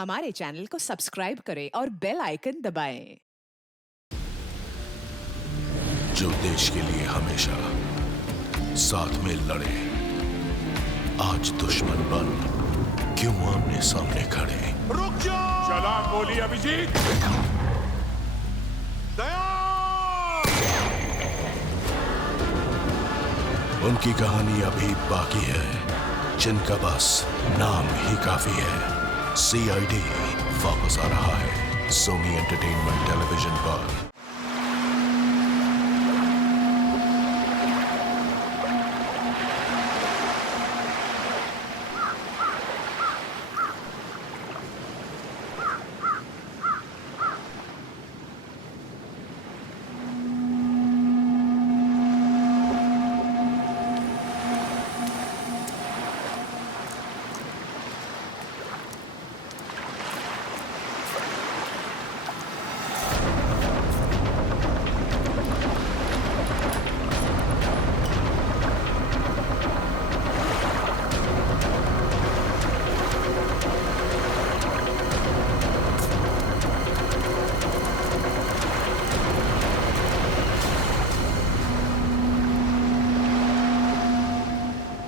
हमारे चैनल को सब्सक्राइब करें और बेल आइकन दबाएं। जो देश के लिए हमेशा साथ में लड़े, आज दुश्मन बन क्यों आमने सामने खड़े। रुक जाओ! चला गोली अभिजीत। दया! उनकी कहानी अभी बाकी है, जिनका बस नाम ही काफी है। CID वापस आ रहा है सोनी एंटरटेनमेंट टेलीविजन पर।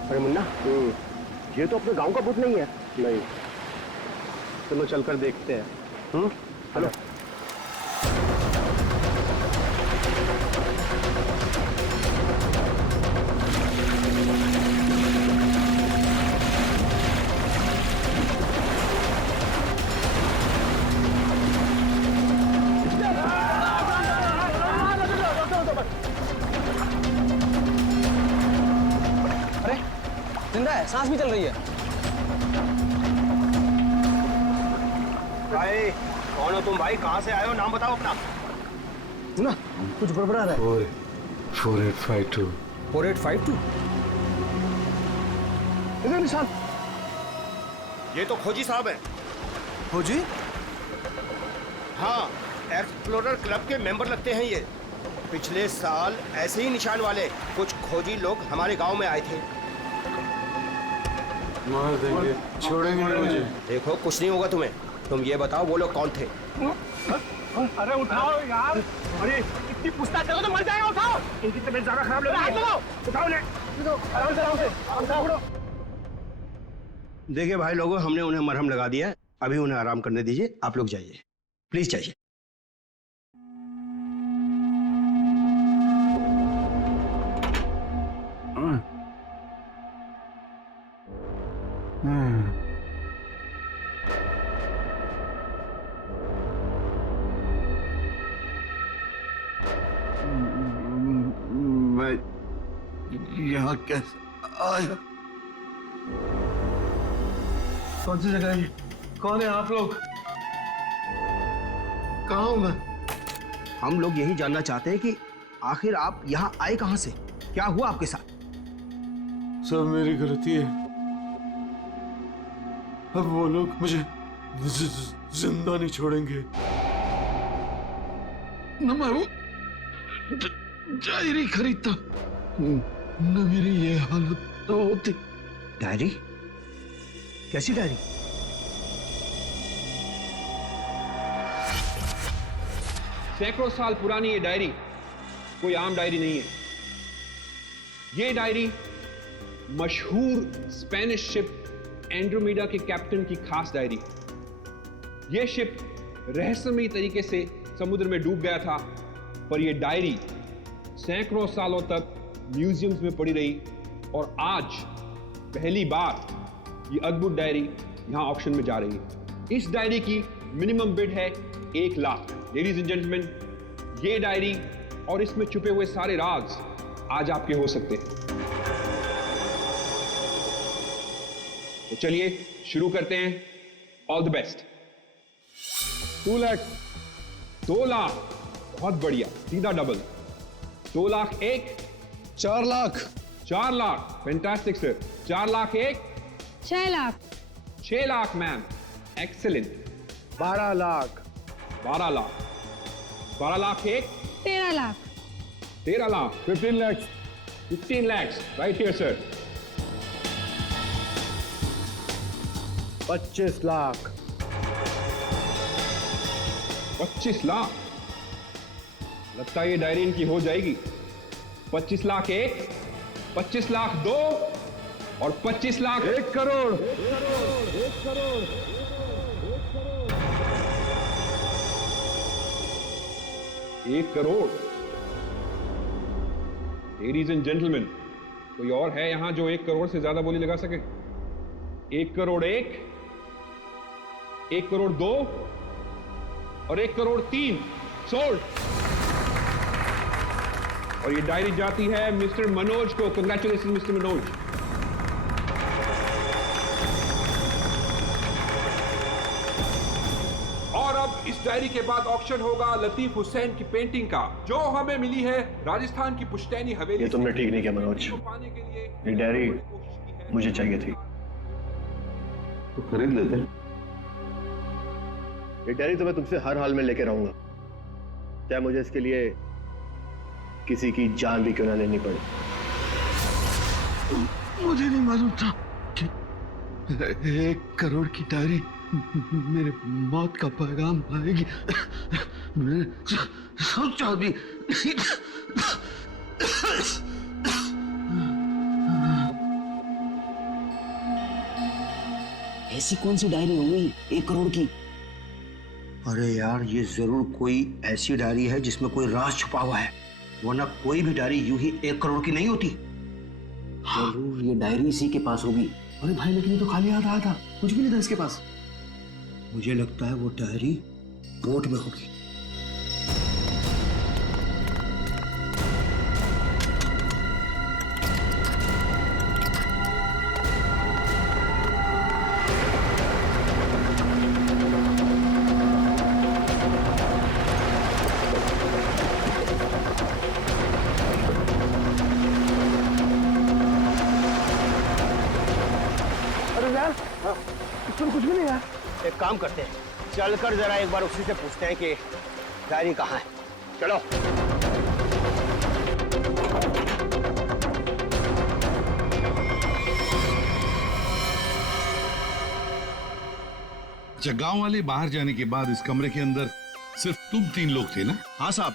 अरे मुन्ना, ये तो अपने गांव का भूत नहीं है। नहीं, चलो चलकर देखते हैं। हेलो। जिंदा है, सांस भी चल रही है। भाई, कौन हो तुम भाई? कहाँ से आए हो? नाम बताओ अपना। ना, कुछ गड़बड़ा रहा है। 4852 4852 इधर निशान। ये तो खोजी साहब हैं। खोजी? हाँ, एक्सप्लोरर क्लब के मेंबर लगते हैं ये। पिछले साल ऐसे ही निशान वाले कुछ खोजी लोग हमारे गांव में आए थे। मार देंगे, छोड़ेंगे नहीं मुझे। देखो, कुछ नहीं होगा तुम्हें। तुम ये बताओ वो लोग कौन थे? अरे उठाओ यार! अरे इतनी पूछताछ करो तो मर जाएगा। उठाओ, इनकी तबीयत ज्यादा खराब लग रही है। उठाओ ने, आराम से उठाओ। देखिए भाई लोगों, हमने उन्हें मरहम लगा दिया है। अभी उन्हें आराम करने दीजिए। आप लोग जाइए, प्लीज जाइए। मैं यहाँ कैसे आया? कौन सी जगह है ये? कौन है आप लोग? कहाँ हूँ मैं? हम लोग यही जानना चाहते हैं कि आखिर आप यहाँ आए कहाँ से? क्या हुआ आपके साथ? सब मेरी गलती है। अब वो लोग मुझे जिंदा नहीं छोड़ेंगे। न मैं वो डायरी खरीदता, न मेरी ये हालत तो होती। डायरी? कैसी डायरी? सैकड़ों साल पुरानी ये डायरी कोई आम डायरी नहीं है। ये डायरी मशहूर स्पेनिश शिप एंड्रोमेडा के कैप्टन की खास डायरी है। ये शिप रहस्यमयी तरीके से समुद्र में डूब गया था, पर यह डायरी सैकड़ों सालों तक म्यूजियम्स में पड़ी रही और आज पहली बार ये अद्भुत डायरी यहां ऑक्शन में जा रही है। इस डायरी की मिनिमम बिड है 1 लाख। लेडीज एंड जेंटलमैन, ये डायरी और इसमें छुपे हुए सारे राज आज आपके हो सकते हैं। तो चलिए शुरू करते हैं। All the best. 2 lakh, 2 lakh, बहुत बढ़िया, सीधा double. 2 lakh 1, 4 lakh, 4 lakh, fantastic sir. 4 lakh 1, 6 lakh, 6 lakh ma'am, excellent. 12 lakh, 12 lakh, 12 lakh 1, 13 lakh, 13 lakh, 15 lakhs, 15 lakhs, right here sir। 25 lakh, 25 lakh. लगता है ये डायरी इनकी हो जाएगी। 25 लाख एक, 25 लाख दो और 25 lakh 1 crore. 1 crore. Ladies and gentleman, कोई और है यहां जो 1 करोड़ से ज्यादा बोली लगा सके? 1 करोड़ एक, 1 करोड़ दो और 1 करोड़ तीन। सोल्ड। और ये डायरी जाती है मिस्टर मनोज को। Congratulation mister Manoj. और अब इस डायरी के बाद ऑक्शन होगा लतीफ हुसैन की पेंटिंग का, जो हमें मिली है राजस्थान की पुश्तैनी हवेली। ये तुमने ठीक नहीं किया मनोज। पाने के लिए ये डायरी मुझे चाहिए थी। तो खरीद लेते। ये डायरी तो मैं तुमसे हर हाल में लेके रहूंगा, चाहे मुझे इसके लिए किसी की जान भी क्यों ना लेनी पड़े। मुझे नहीं मालूम था कि 1 करोड़ की डायरी मेरे मौत का पैगाम लाएगी। मैं सोचा भी नहीं। ऐसी कौन सी डायरी हो गई 1 करोड़ की? अरे यार, ये जरूर कोई ऐसी डायरी है जिसमें कोई राज छुपा हुआ है, वरना कोई भी डायरी यूं ही 1 करोड़ की नहीं होती। जरूर ये डायरी इसी के पास होगी। अरे भाई, लेकिन ये तो खाली हाथ आया था, कुछ भी नहीं था इसके पास। मुझे लगता है वो डायरी बोट में होगी। कुछ भी नहीं यार। एक काम करते हैं, चलकर जरा एक बार उसी से पूछते हैं कि डायरी कहाँ है। चलो। अच्छा, गांव वाले बाहर जाने के बाद इस कमरे के अंदर सिर्फ तुम 3 लोग थे ना? हाँ साहब,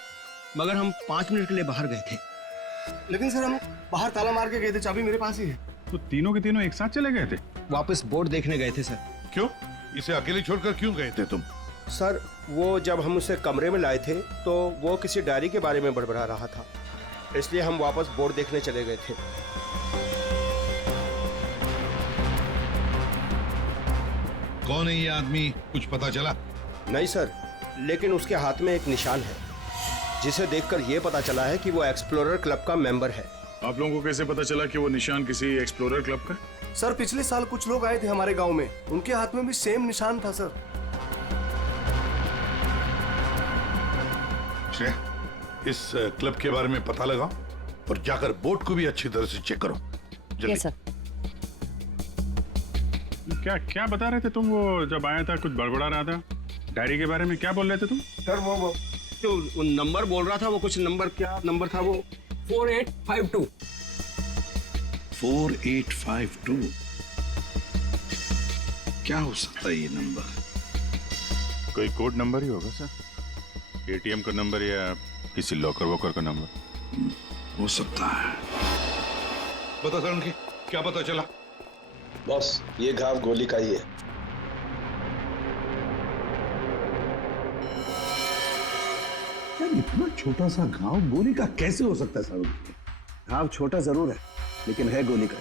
मगर हम 5 मिनट के लिए बाहर गए थे। लेकिन सर, हम बाहर ताला मार के गए थे, चाबी मेरे पास ही है। तो तीनों के तीनों एक साथ चले गए थे? वापस बोर्ड देखने गए थे सर। क्यों? इसे अकेले छोड़कर क्यों गए थे तुम? सर, वो जब हम उसे कमरे में लाए थे तो वो किसी डायरी के बारे में बड़बड़ा रहा था, इसलिए हम वापस बोर्ड देखने चले गए थे। कौन है ये आदमी, कुछ पता चला? नहीं सर, लेकिन उसके हाथ में एक निशान है, जिसे देखकर यह पता चला है कि वो एक्सप्लोरर क्लब का मेंबर है। आप लोगों को कैसे पता चला कि वो निशान किसी एक्सप्लोरर क्लब का? सर, पिछले साल कुछ लोग आए थे हमारे गांव में, उनके हाथ में भी सेम निशान था सर। इस क्लब के बारे में पता लगाओ और जाकर बोर्ड को भी अच्छी तरह से चेक करो। जल्दी। क्या क्या बता रहे थे तुम? वो जब आया था कुछ बड़बड़ा रहा था डायरी के बारे में, क्या बोल रहे थे तुम? सर, वो जो नंबर बोल रहा था, वो कुछ नंबर, क्या नंबर था वो? 4852। 4852 क्या हो सकता है ये नंबर? कोई कोड नंबर ही होगा सर, एटीएम का नंबर या किसी लॉकर वॉकर का नंबर हो सकता है। बता सर, उनकी क्या पता चला? बॉस, ये घाव गोली का ही है। यार, इतना छोटा सा घाव गोली का कैसे हो सकता है सर? घाव छोटा जरूर है, लेकिन है गोली का।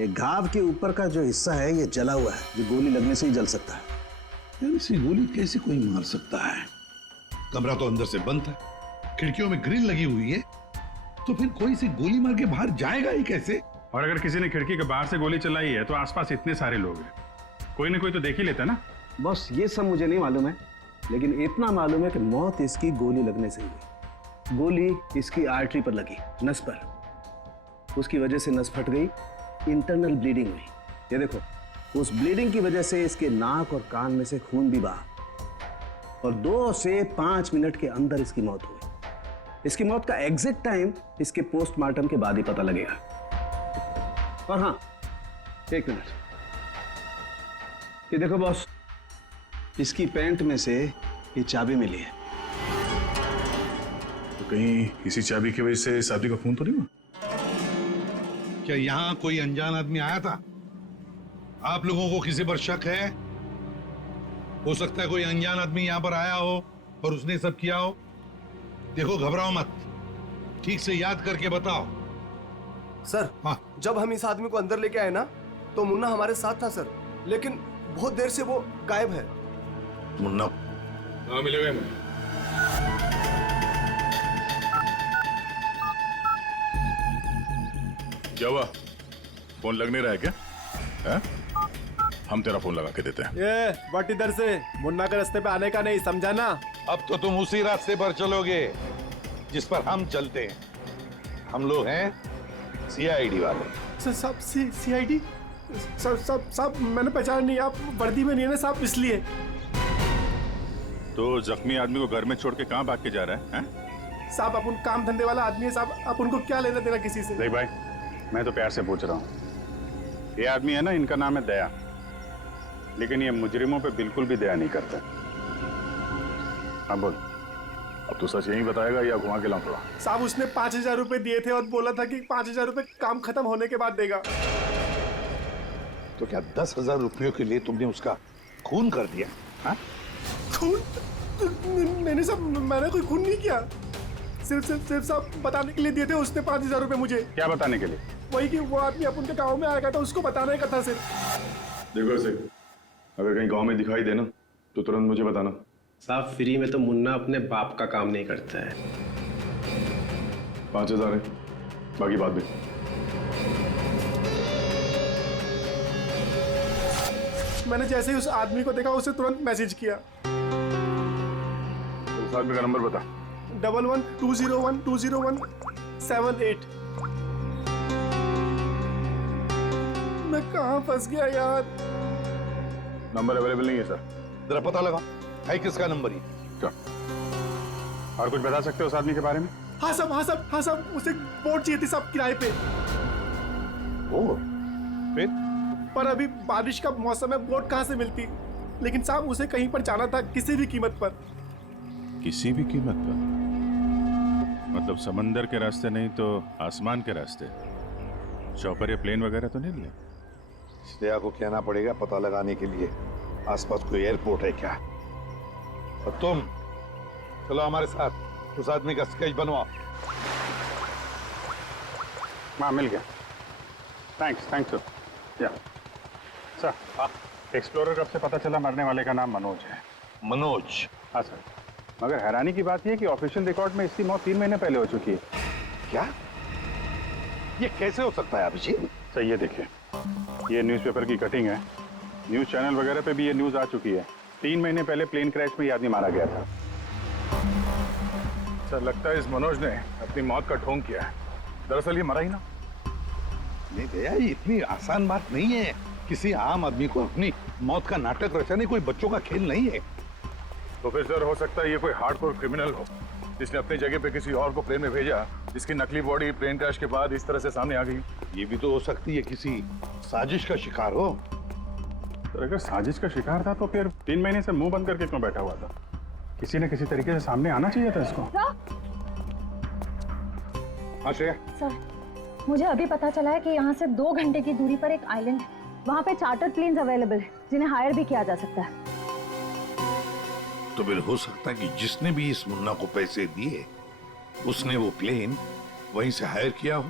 ये घाव के ऊपर का जो हिस्सा है, ये जला हुआ है, जो गोली लगने से ही जल सकता है। यार, इसे गोली कैसे कोई मार सकता है? कमरा तो अंदर से बंद है, खिड़कियों में ग्रिल लगी हुई है, तो फिर कोई से गोली मार के बाहर जाएगा ही कैसे? और अगर किसी ने खिड़की के बाहर से गोली चलाई है तो आसपास इतने सारे लोग हैं, कोई ना कोई तो देख ही लेता ना। बस ये सब मुझे नहीं मालूम है, लेकिन इतना मालूम है कि मौत इसकी गोली लगने से हुई। गोली इसकी आर्टरी पर लगी, नस पर। उसकी वजह से नस फट गई, इंटरनल ब्लीडिंग हुई। ये देखो, उस ब्लीडिंग की वजह से इसके नाक और कान में से खून भी बहा और 2 से 5 मिनट के अंदर इसकी मौत हुई। इसकी मौत का एग्जैक्ट टाइम इसके पोस्टमार्टम के बाद ही पता लगेगा। और हाँ, 1 मिनट, ये देखो बॉस, इसकी पैंट में से ये चाबी मिली है। तो कहीं इसी चाबी की वजह से इस आदमी का खून तो नहीं हुआ? क्या यहाँ कोई अनजान आदमी आया था? आप लोगों को किसी पर शक है? हो सकता है कोई अनजान आदमी यहाँ पर आया हो और उसने सब किया हो। देखो, घबराओ मत, ठीक से याद करके बताओ। सर, हाँ। जब हम इस आदमी को अंदर लेके आए ना, तो मुन्ना हमारे साथ था सर, लेकिन बहुत देर से वो गायब है। मुन्ना हाँ, मिलेगा मुझे। क्या हुआ? फोन लग नहीं रहा है क्या? है? हम तेरा फोन लगा के देते हैं। ये बट इधर से मुन्ना के रास्ते पे आने का नहीं, समझा ना? अब तो तुम उसी रास्ते पर चलोगे जिस पर हम चलते हैं। हम लोग हैं सीआईडी वाले। सब सीआईडी? सब मैंने पहचान नहीं, आप वर्दी में नहीं है ना साहब, इसलिए। तो जख्मी आदमी को घर में छोड़ के कहाँ भाग के जा रहा है? साहब अपन काम धंधे वाला आदमी है साहब, आप उनको क्या लेना देना किसी से? देख भाई, मैं तो प्यार से पूछ रहा हूँ। ये आदमी है ना, इनका नाम है दया, लेकिन ये मुजरिमों पे बिल्कुल भी दया नहीं करता। हाँ बोल, अब तो सच यही बताएगा या घुमा के लाऊंगा? साहब उसने 5,000 रुपए दिए थे और बोला था कि 5,000 रुपए काम खत्म होने के बाद देगा। तो क्या 10,000 रुपयों के लिए तुमने उसका खून कर दिया? हाँ? खून? नहीं साहब, मैंने कोई खून नहीं किया। सिर्फ साहब बताने के लिए दिए थे उसने 5,000 रुपए मुझे। क्या बताने के लिए? वही कि वो आदमी अपन के गाँव में आएगा, तो उसको बताने का था सिर्फ। देखो ऐसे, अगर कहीं गांव में दिखाई देना तो तुरंत मुझे बताना। साहब फ्री में तो मुन्ना अपने बाप का काम नहीं करता है। 5,000 है, बाकी बाद में। मैंने जैसे ही उस आदमी को देखा उसे तुरंत मैसेज किया। उस आदमी का नंबर बता। 1120120178। मैं कहाँ फंस गया यार? नंबर अवेलेबल नहीं है सर। जरा पता लगा है किसका नंबर ही। क्या और कुछ बता सकते हो उस आदमी के बारे में? हाँ साहब, उसे बोट चाहिए थी साहब, किराए पे। फिर? पर अभी बारिश का मौसम है, बोट कहाँ से मिलती? लेकिन साहब उसे कहीं पर जाना था, किसी भी कीमत पर। किसी भी कीमत पर? मतलब समंदर के रास्ते नहीं तो आसमान के रास्ते? चौपर या प्लेन वगैरह तो नहीं लिया? श्रेया को कहना पड़ेगा पता लगाने के लिए आसपास कोई एयरपोर्ट है क्या। और तुम चलो हमारे साथ, उस आदमी का स्केच बनवाओ। हाँ मिल गया, थैंक्स या सर। एक्सप्लोरर कब से पता चला मरने वाले का नाम मनोज है? मनोज? हाँ सर, मगर हैरानी की बात यह है कि ऑफिशियल रिकॉर्ड में इसकी मौत 3 महीने पहले हो चुकी है। क्या? ये कैसे हो सकता है अभिजीत? सर ये देखिए, ये न्यूज़पेपर की कटिंग है, न्यूज़ चैनल वगैरह पे भी ये न्यूज़ आ चुकी है। 3 महीने पहले प्लेन क्रैश में ये आदमी मारा गया था। सर लगता है इस मनोज ने अपनी मौत का ढोंग किया है। दरअसल ये मरा ही ना। नहीं दया, ये इतनी आसान बात नहीं है। किसी आम आदमी को अपनी मौत का नाटक रचाने कोई बच्चों का खेल नहीं है। तो फिर सर हो सकता है ये कोई हार्डकोर क्रिमिनल हो जिसने अपनी जगह पे किसी और को प्लेन में भेजा, जिसकी नकली बॉडी प्लेन क्रैश के बाद इस तरह से सामने आ गई। ये भी तो हो सकती है किसी साजिश का शिकार हो। तो अगर साजिश का शिकार था तो फिर 3 महीने से मुंह बंद करके क्यों बैठा हुआ था? किसी न किसी तरीके से सामने आना चाहिए था इसको। हाँ श्रेया। सर, मुझे अभी पता चला है कि यहाँ से 2 घंटे की दूरी पर एक आइलैंड है। वहाँ पे चार्टर प्लेन्स अवेलेबल है जिन्हें हायर भी किया जा सकता है। तो फिर हो सकता है कि जिसने भी इस मुन्ना को पैसे दिए उसने वो प्लेन वहीं से हायर किया हो।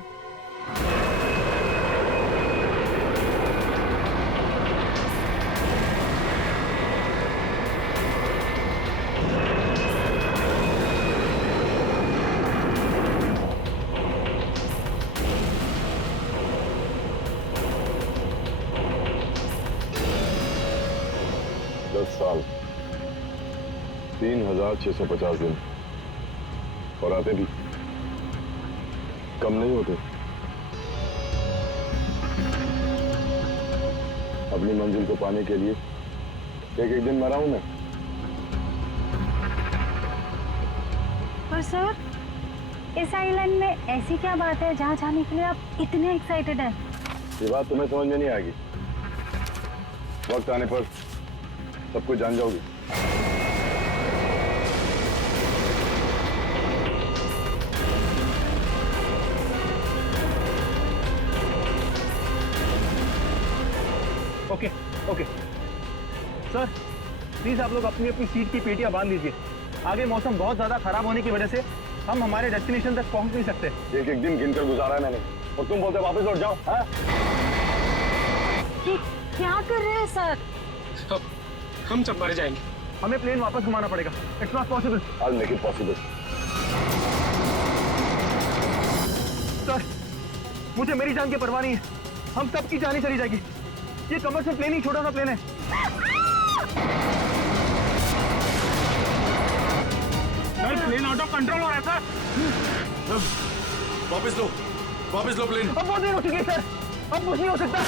साल 3,650 दिन और आते भी कम नहीं होते। अपनी मंजिल को पाने के लिए एक दिन मरा हूं मैं। पर सर, इस आइलैंड में ऐसी क्या बात है जहाँ जाने के लिए आप इतने एक्साइटेड हैं? ये बात तुम्हें समझ में नहीं आएगी, वक्त आने पर सब कुछ जान जाओगी। सर प्लीज आप लोग अपनी अपनी सीट की पेटियां बांध लीजिए। आगे मौसम बहुत ज्यादा खराब होने की वजह से हम हमारे डेस्टिनेशन तक पहुंच नहीं सकते। एक एक दिन गिनकर गुजारा है मैंने, और तुम बोलते वापस लौट जाओ। हाँ? क्या कर रहे हैं सर? हम सब मर जाएंगे। हमें प्लेन वापस घुमाना पड़ेगा। It's not possible. I'll make it possible. Sir मुझे मेरी जान की परवाह नहीं है, हम सबकी जान चली जाएगी। ये कमर्शियल प्लेन ही छोटा सा प्लेन है। Sir plane out of control हो रहा है सर। वापस लो प्लेन। अब बहुत देर हो चुकी है सर, अब कुछ नहीं हो सकता।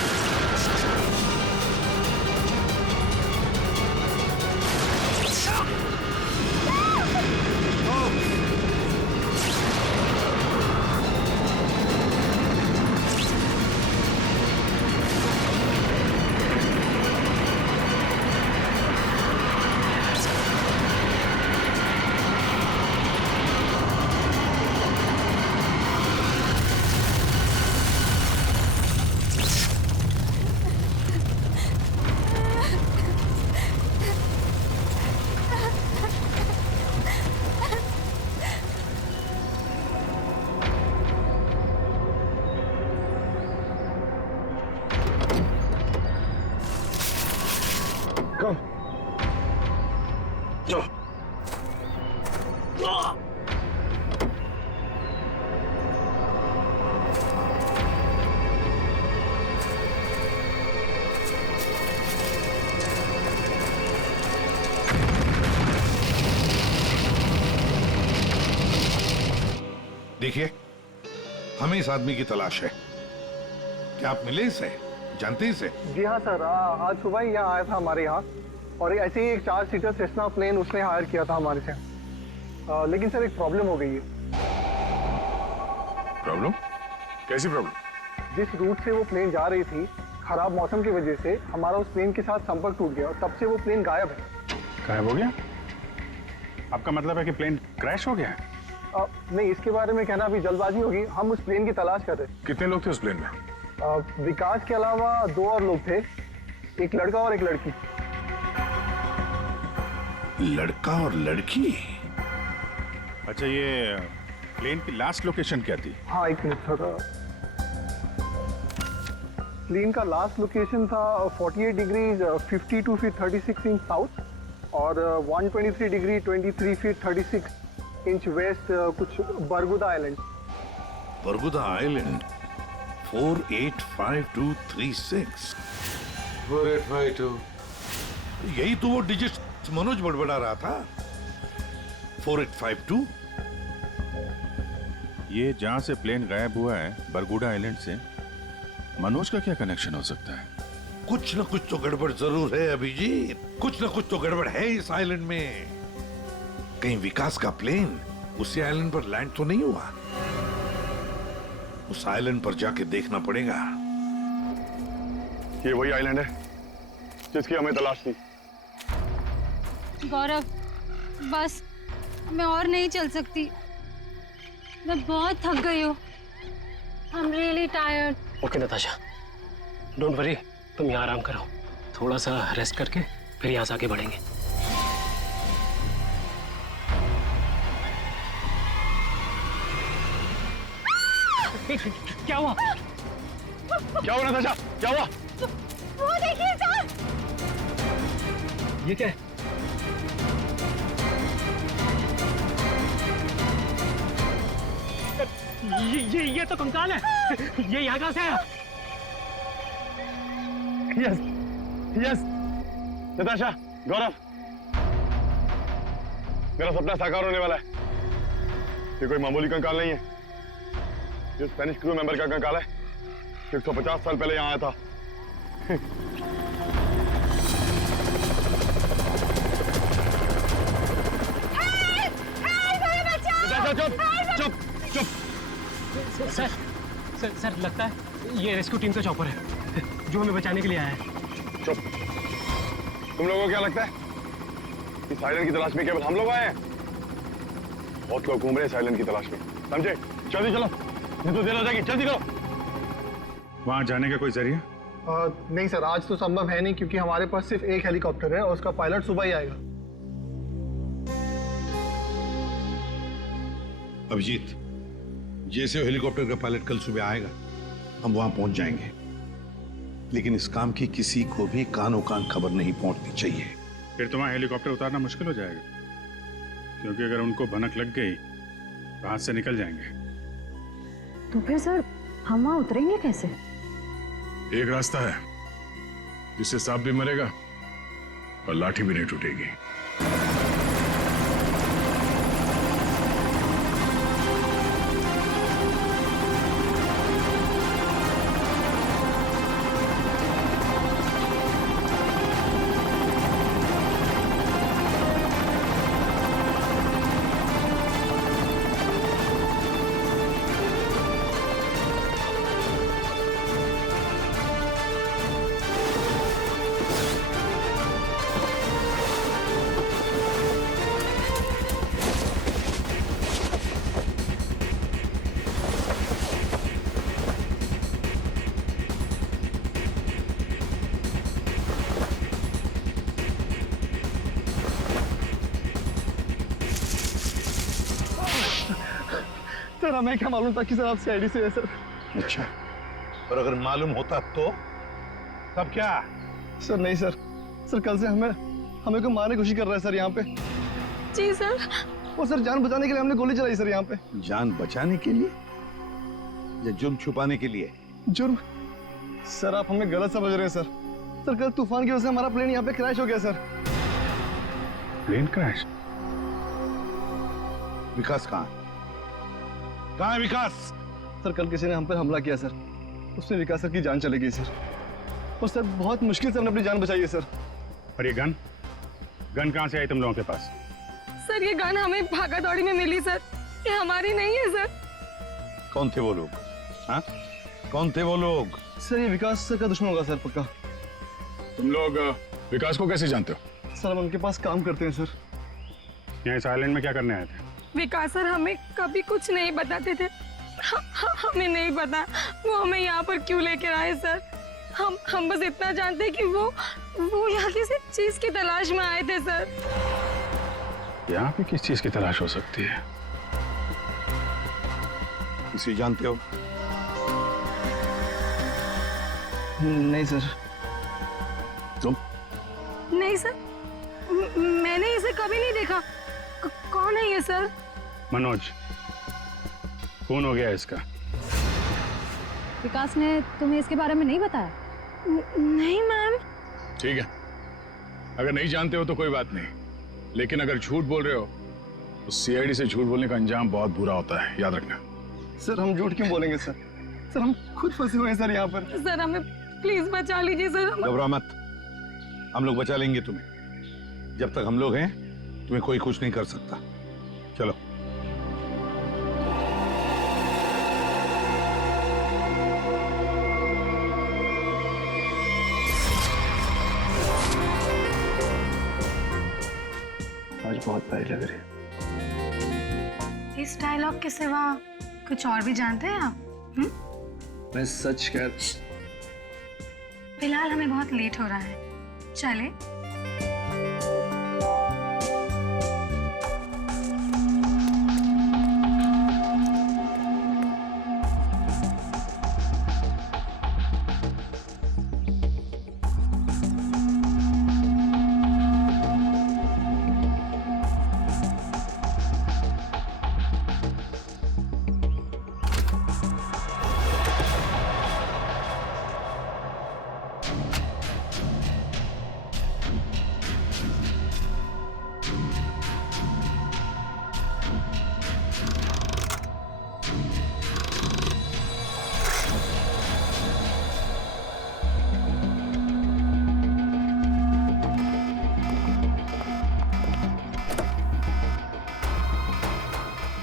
देखिए, हमें इस आदमी की तलाश है। क्या आप मिले इसे? जानते इसे? जी हाँ सर, आज सुबह ही यहाँ आया था हमारे यहाँ, और ऐसे ही एक 4 सीटर सेस्ना प्लेन उसने हायर किया था हमारे से। लेकिन सर एक प्रॉब्लम हो गई है। प्रॉब्लम? कैसी प्रॉब्लम? जिस रूट से वो प्लेन जा रही थी, खराब मौसम की वजह से हमारा उस प्लेन के साथ संपर्क टूट गया, और तब से वो प्लेन गायब है। गायब हो गया? आपका मतलब है कि प्लेन क्रैश हो गया है? नहीं, इसके बारे में कहना अभी जल्दबाजी होगी। हम उस प्लेन की तलाश कर रहे। कितने लोग थे उस प्लेन में? विकास के अलावा 2 और लोग थे, एक लड़का और एक लड़की। लड़का और लड़की? अच्छा, ये प्लेन की लास्ट लोकेशन क्या थी? हाँ एक मिनट सर, प्लेन का लास्ट लोकेशन था 48 डिग्री 52 फीट 36 इंच साउथ, और 123 डिग्री 23 फीट 36 इंच वेस्ट, कुछ बरगुदा आइलैंड। बरगुदा आइलैंड 485236। 4852। यही तो वो डिजिट मनोज बड़बड़ा रहा था। 4852। ये जहां से प्लेन गायब हुआ है, बरगुडा आइलैंड से, मनोज का क्या कनेक्शन हो सकता है? कुछ ना कुछ तो गड़बड़ जरूर है अभिजीत, कुछ ना कुछ तो गड़बड़ है इस आइलैंड में। कहीं विकास का प्लेन उसी आइलैंड पर लैंड तो नहीं हुआ? उस आइलैंड पर जाके देखना पड़ेगा। ये वही आइलैंड है जिसकी हमें तलाश थी। गौरव, बस मैं और नहीं चल सकती, मैं बहुत थक गई हूँ। I am really tired. Okay Natasha, don't worry, तुम यहाँ आराम करो, थोड़ा सा रेस्ट करके फिर यहाँ से आगे बढ़ेंगे। क्या हुआ? क्या हुआ नताशा? क्या हुआ? वो देखिए सर। ये क्या है? ये तो कंकाल है। ये यहाँ कहाँ से आया? यस यस नताशा, गौरव, मेरा सपना साकार होने वाला है। ये कोई मामूली कंकाल नहीं है, ये स्पेनिश क्रू मेंबर का कंकाल है, 150 साल पहले यहाँ आया था। चुप चुप चुप। सर सर सर, लगता है ये रेस्क्यू टीम का चॉपर है जो हमें बचाने के लिए आया है। चुप। तुम लोगों को क्या लगता है इस आइलैंड की तलाश में केवल हम लोग आए हैं? बहुत लोग घूम रहे हैं इस आइलैंड की तलाश में, समझे? जल्दी चलो, नहीं तो देर हो जाएगी, जल्दी करो। वहां जाने का कोई जरिया? नहीं सर, आज तो संभव है नहीं क्योंकि हमारे पास सिर्फ एक हेलीकॉप्टर है और उसका पायलट सुबह ही आएगा। अभिजीत, जैसे हेलीकॉप्टर का पायलट कल सुबह आएगा हम वहां पहुंच जाएंगे, लेकिन इस काम की किसी को भी कानो कान खबर नहीं पहुंचनी चाहिए। फिर तो वहां हेलीकॉप्टर उतारना मुश्किल हो जाएगा, क्योंकि अगर उनको भनक लग गई तो हाथ से निकल जाएंगे। तो फिर सर हम वहाँ उतरेंगे कैसे? एक रास्ता है जिससे सांप भी मरेगा और लाठी भी नहीं टूटेगी। सर हमें क्या मालूम था कि सर आप सीआईडी से है सर। अच्छा, और अगर मालूम होता तो तब क्या? सर नहीं सर, सर कल से हमें को मारने की कोशिश कर रहा है सर यहाँ पे। जी सर। वो सर जान बचाने के लिए हमने गोली चलाई सर यहाँ पे। जान बचाने के लिए या जुर्म छुपाने के लिए? जुर्म? सर आप हमें गलत समझ रहे हैं सर। सर कल तूफान की वजह से हमारा प्लेन यहाँ पे क्रैश हो गया सर। Plane crash? विकास कहाँ है विकास? सर कल किसी ने हम पर हमला किया सर, उसमें विकास सर की जान चली गई सर। और सर बहुत मुश्किल से हमने अपनी जान बचाई है सर। और ये गन कहाँ से आई तुम लोगों के पास? सर ये गन हमें भागा दौड़ी में मिली सर, ये हमारी नहीं है सर। कौन थे वो लोग? हाँ, कौन थे वो लोग? सर ये विकास सर का दुश्मन होगा सर, पक्का। तुम लोग विकास को कैसे जानते हो? सर हम उनके पास काम करते हैं सर। यहाँ इस आइलैंड में क्या करने आए थे? विकास सर हमें कभी कुछ नहीं बताते थे। हमें नहीं पता वो हमें यहाँ पर क्यों लेकर आए सर। हम बस इतना जानते हैं कि वो यहाँ किसी चीज की तलाश में आए थे सर। यहाँ पे किस चीज की तलाश हो सकती है? किसी जानते हो? नहीं सर। तुम? नहीं सर, मैंने इसे कभी नहीं देखा। कौन है ये सर? मनोज, खून हो गया इसका। विकास ने तुम्हें इसके बारे में नहीं बताया? नहीं मैम। ठीक है, अगर नहीं जानते हो तो कोई बात नहीं, लेकिन अगर झूठ बोल रहे हो तो सीआईडी से झूठ बोलने का अंजाम बहुत बुरा होता है, याद रखना। सर हम झूठ क्यों बोलेंगे सर? सर हम खुद फंसे हुए हैं सर यहाँ पर। सर हमें प्लीज बचा लीजिए सर। घबरा मत, हम लोग बचा लेंगे तुम्हें। जब तक हम लोग हैं तुम्हें कोई कुछ नहीं कर सकता। चलो। आज बहुत प्यारी लग रही है। इस डायलॉग के सिवा कुछ और भी जानते हैं आप? मैं सच कह। फिलहाल हमें बहुत लेट हो रहा है, चले?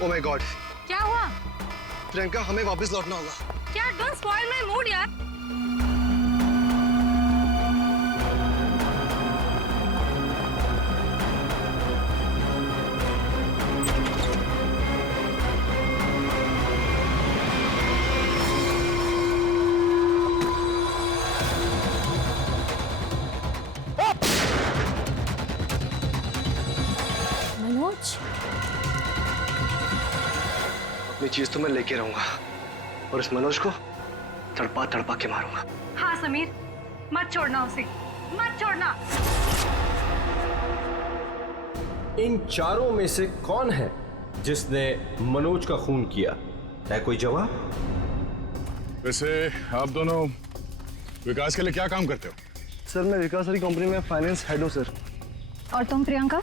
Oh my God! क्या हुआ? प्रियंका हमें वापस लौटना होगा। क्या? डोंट स्पॉइल माय मूड यार। अपनी चीज तो मैं लेके रहूंगा और इस मनोज को तड़पा तड़पा के मारूंगा। हाँ समीर, मत छोड़ना उसे, मत छोड़ना। इन चारों में से कौन है जिसने मनोज का खून किया? है कोई जवाब? वैसे आप दोनों विकास के लिए क्या काम करते हो? सर मैं विकास वाली कंपनी में फाइनेंस हेड हूँ सर। और तुम प्रियंका?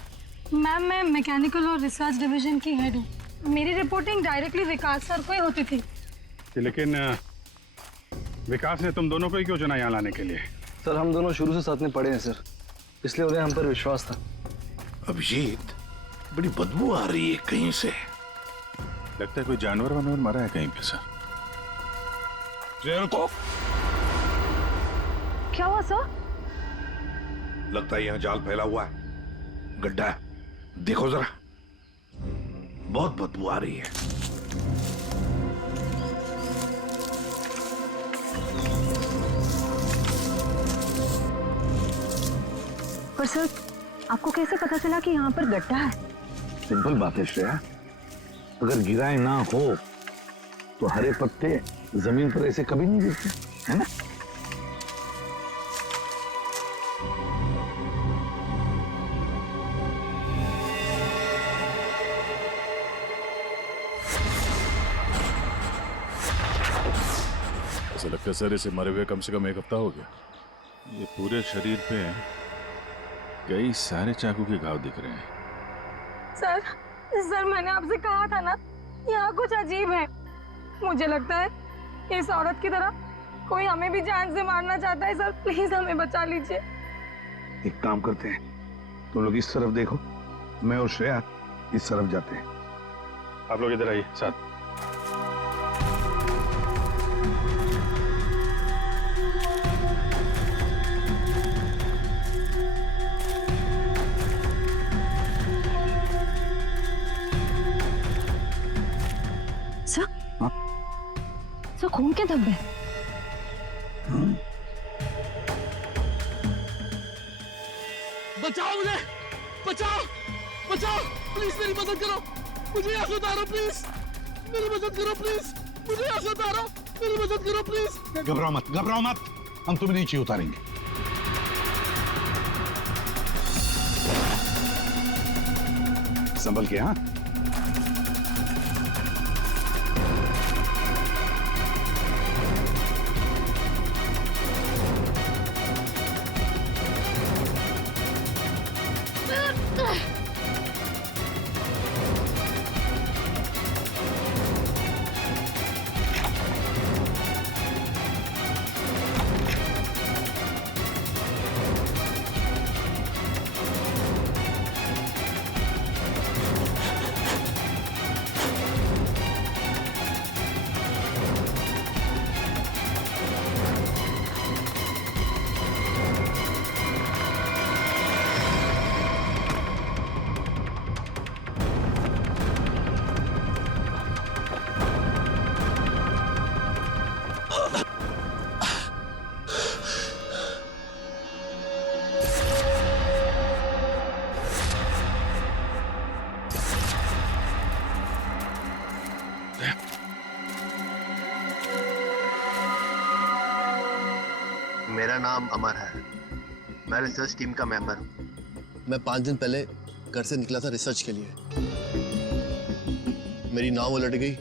मैम मैं मैकेनिकल और रिसर्च डिवीजन की हेड हूँ। मेरी रिपोर्टिंग डायरेक्टली विकास सर को ही होती थी। लेकिन विकास ने तुम दोनों को ही क्यों चुना यहाँ लाने के लिए? सर हम दोनों शुरू से साथ में पढ़े हैं सर, इसलिए उन्हें हम पर विश्वास था। अभिजीत, बड़ी बदबू आ रही है कहीं से। लगता है कोई जानवर वानवर मरा है कहीं पे सर। को क्या हुआ सर? लगता है यहाँ जाल फैला हुआ है, गड्ढा है। देखो जरा, बहुत बदबू आ रही है। पर सर आपको कैसे पता चला कि यहाँ पर गड्ढा है? सिंपल बात है श्रेया, अगर गिराए ना हो तो हरे पत्ते जमीन पर ऐसे कभी नहीं गिरते, है ना? ऐसा लगता है सर इसे मरे हुए कम से कम 1 हफ्ता हो गया। ये पूरे शरीर पे कई सारे चाकू के घाव दिख रहे हैं। सर मैंने आपसे कहा था ना, यहाँ कुछ अजीब है। मुझे लगता है इस औरत की तरह कोई हमें भी जान से मारना चाहता है। सर प्लीज हमें बचा लीजिए। एक काम करते हैं, तुम लोग इस तरफ देखो, मैं और श्रेया इस तरफ जाते हैं। आप लोग इधर आइए साथ। सर खून के धब्बे। बचाओ मुझे, बचाओ बचाओ, प्लीज मेरी मदद करो, मुझे यहाँ से उतारो प्लीज, मेरी मदद करो प्लीज, मुझे यहाँ से उतारो, मेरी मदद करो प्लीज। घबराओ मत, घबराओ मत, हम तुम्हें नीचे उतारेंगे। संभल के। हाँ मेरा नाम अमर है, मैं रिसर्च टीम का मेंबर हूँ। मैं 5 दिन पहले घर से निकला था रिसर्च के लिए। मेरी नाव उलट गई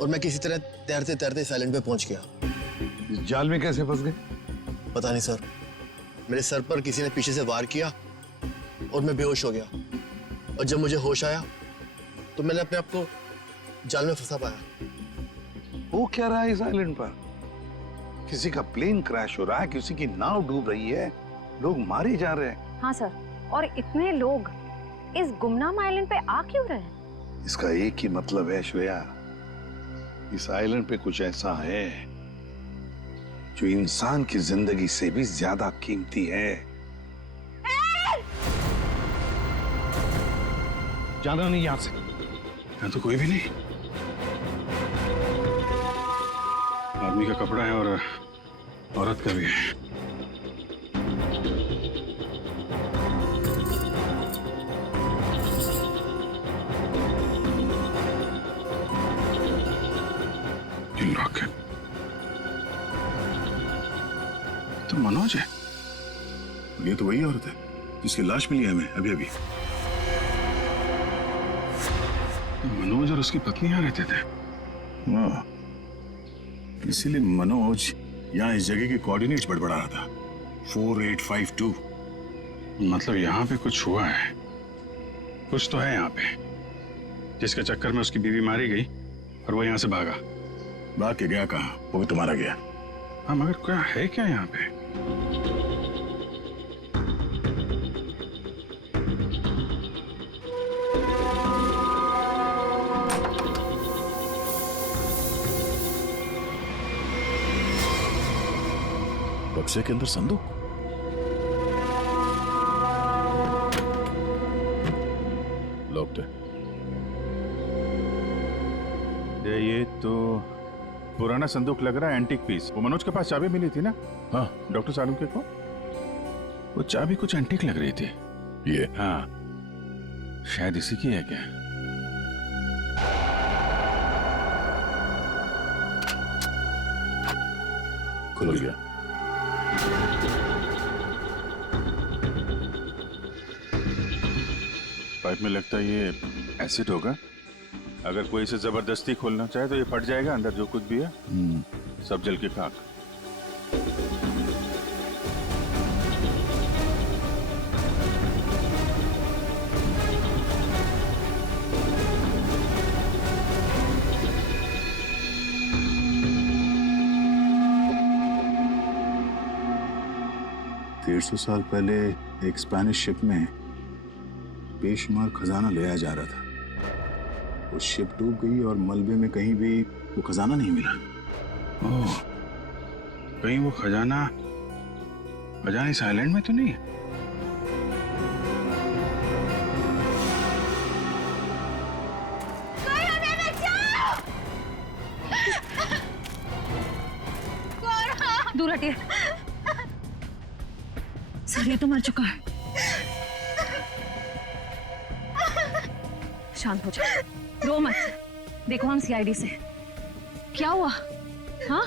और मैं किसी तरह तैरते तैरते इस आइलैंड पे पहुंच गया। इस जाल में कैसे फंस गए? पता नहीं सर, मेरे सर पर किसी ने पीछे से वार किया और मैं बेहोश हो गया। और जब मुझे होश आया तो मैंने अपने आप को जाल में फंसा पाया। वो क्या रहा है इस आइलैंड पर? किसी का प्लेन क्रैश हो रहा है, किसी की नाव डूब रही है, लोग मारे जा रहे हैं। हाँ सर, और इतने लोग इस गुमनाम आइलैंड पे आ क्यों रहे हैं? इसका एक ही मतलब है श्रेया, इस आइलैंड पे कुछ ऐसा है जो इंसान की जिंदगी से भी ज्यादा कीमती है। जाना नहीं यहाँ से। यहाँ तो कोई भी नहीं। आदमी का कपड़ा है और औरत का भी है। लॉकेट तो मनोज है। ये तो वही औरत है जिसकी लाश मिली है हमें अभी अभी। मनोज और उसकी पत्नी यहाँ रहते थे। वाह, इसीलिए मनोज यहाँ इस जगह के कोऑर्डिनेट्स बड़बड़ा रहा था। 4852। मतलब यहाँ पे कुछ हुआ है, कुछ तो है यहाँ पे, जिसके चक्कर में उसकी बीवी मारी गई और वो यहाँ से भागा। भाग के गया कहाँ? वो भी तुम्हारा गया। हाँ, मगर क्या है क्या यहाँ पे? बक्से के अंदर संदूक। लॉक्ड है। ये तो पुराना संदूक लग रहा है, एंटीक पीस। वो मनोज के पास चाबी मिली थी ना? हाँ, डॉक्टर सालुंके को। वो चाबी कुछ एंटीक लग रही थी। ये? हाँ, शायद इसी की है क्या? खुल गया। पाइप में लगता है ये एसिड होगा। अगर कोई इसे जबरदस्ती खोलना चाहे तो ये फट जाएगा। अंदर जो कुछ भी है सब जल के खाक। सौ साल पहले एक स्पेनिश शिप में बेशुमार खजाना ले आया जा रहा था। वो शिप डूब गई और मलबे में कहीं भी वो खजाना नहीं मिला। ओह, कहीं वो खजाना इस आइलैंड में तो नहीं है? दूर हटिए सर, ये तो मर चुका है। शांत हो जाओ, रो मत। देखो हम सीआईडी से। क्या हुआ? हाँ,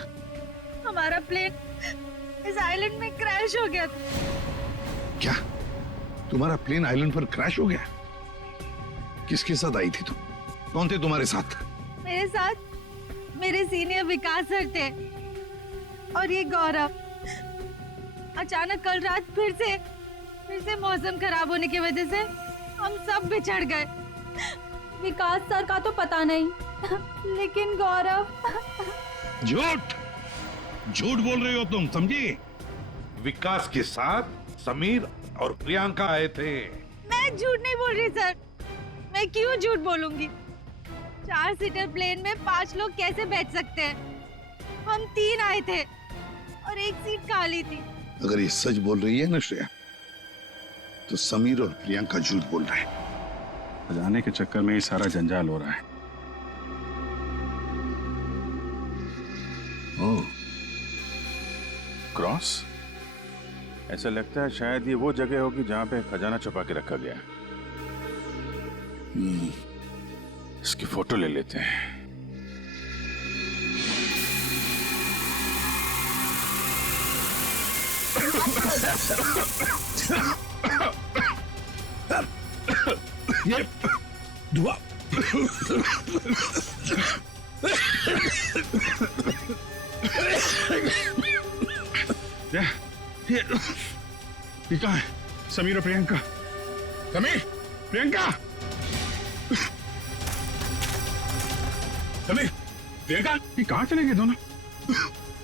हमारा प्लेन इस आइलैंड में क्रैश हो गया। क्या तुम्हारा प्लेन आइलैंड पर क्रैश हो गया? किसके साथ आई थी तुम? कौन थे तुम्हारे साथ? मेरे साथ मेरे सीनियर विकास सर थे और ये गौरव। अचानक कल रात फिर से मौसम खराब होने की वजह से हम सब बिछड़ गए। विकास सर का तो पता नहीं, लेकिन गौरव। झूठ बोल रहे हो तुम, समझी? विकास के साथ समीर और प्रियंका आए थे। मैं झूठ नहीं बोल रही सर। मैं क्यों झूठ बोलूंगी? 4 सीटर प्लेन में 5 लोग कैसे बैठ सकते हैं? हम 3 आए थे और एक सीट खाली थी। अगर ये सच बोल रही है ना श्रेया, तो समीर और प्रियंका झूठ बोल रहे हैं। जाने के चक्कर में ये सारा जंजाल हो रहा है। ओह, क्रॉस? ऐसा लगता है शायद ये वो जगह होगी जहां पे खजाना छुपा के रखा गया। इसकी फोटो ले लेते हैं। ये धुआं ये कहाँ है? समीर और प्रियंका। समीर, प्रियंका, समीर, प्रियंका, ये कहाँ चले गए दोनों?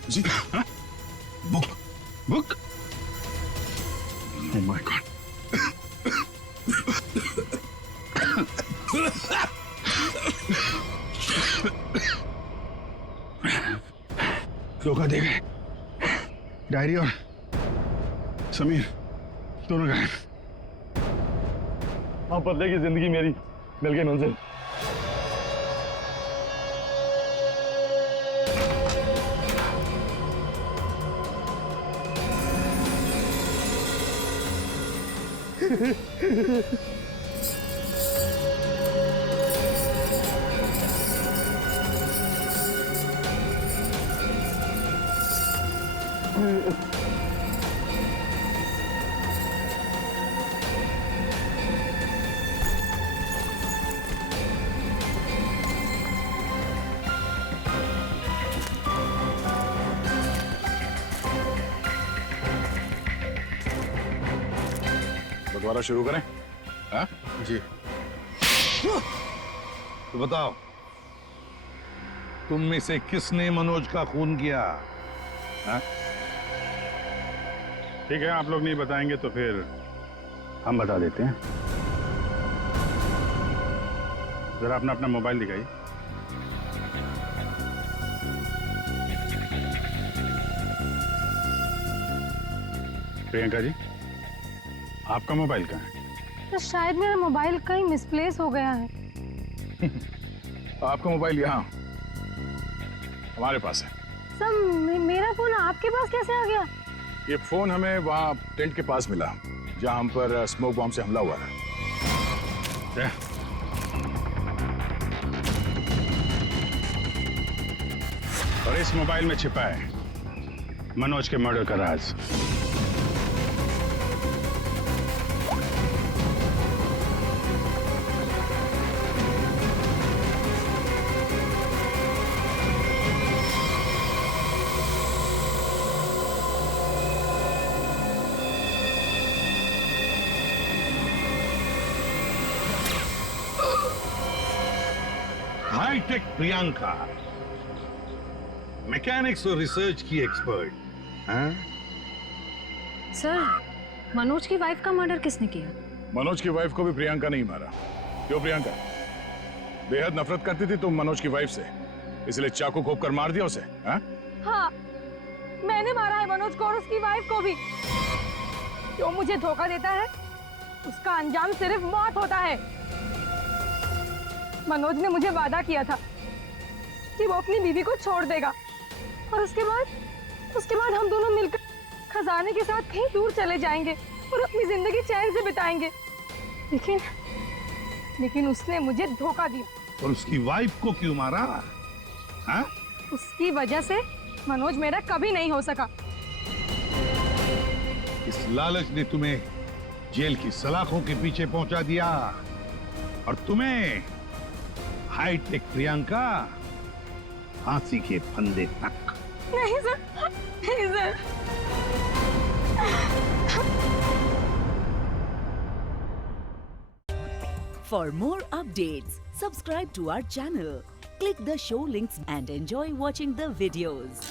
जी, हाँ? बुक? Oh my God. धोखा दे गए। डायरी और समीर दोनों गायब। हाँ, बदले की जिंदगी मेरी मिल गई मंजिल। दोबारा शुरू करें? हाँ? जी। तो बताओ, तुम में से किसने मनोज का खून किया? हाँ? ठीक है, आप लोग नहीं बताएंगे तो फिर हम बता देते हैं। जरा अपना अपना मोबाइल दिखाइए। प्रियंका जी, आपका मोबाइल कहाँ है? तो शायद मेरा मोबाइल कहीं मिसप्लेस हो गया है। आपका मोबाइल यहाँ हमारे पास है। सर मेरा फोन आपके पास कैसे आ गया? ये फोन हमें वहाँ टेंट के पास मिला जहाँ हम पर स्मोक बॉम्ब से हमला हुआ था। और इस मोबाइल में छिपा है मनोज के मर्डर का राज। हाईटेक प्रियंका, मैकेनिक्स और रिसर्च की एक्सपर्ट। हाँ? सर, मनोज की वाइफ का मर्डर किसने किया? मनोज की वाइफ को भी प्रियंका नहीं मारा। क्यों प्रियंका? बेहद नफरत करती थी तुम मनोज की वाइफ से, इसलिए चाकू घोंप कर मार दिया उसे? हाँ? हाँ, मैंने मारा है मनोज को और उसकी वाइफ को भी। जो मुझे धोखा देता है उसका अंजाम सिर्फ मौत होता है। मनोज ने मुझे वादा किया था कि वो अपनी बीवी को छोड़ देगा और उसके बाद हम दोनों मिलकर खजाने के साथ कहीं दूर चले जाएंगे और अपनी जिंदगी चैन से बिताएंगे। लेकिन उसने मुझे धोखा दिया। और उसकी वाइफ को क्यों मारा? हाँ? उसकी वजह से मनोज मेरा कभी नहीं हो सका। इस लालच ने तुम्हें जेल की सलाखों के पीछे पहुंचा दिया और तुम्हें हाईटेक प्रियंका फांसी के फंदे तक। नहीं सर, नहीं sir. For more updates, subscribe to our channel, click the show links and enjoy watching the videos.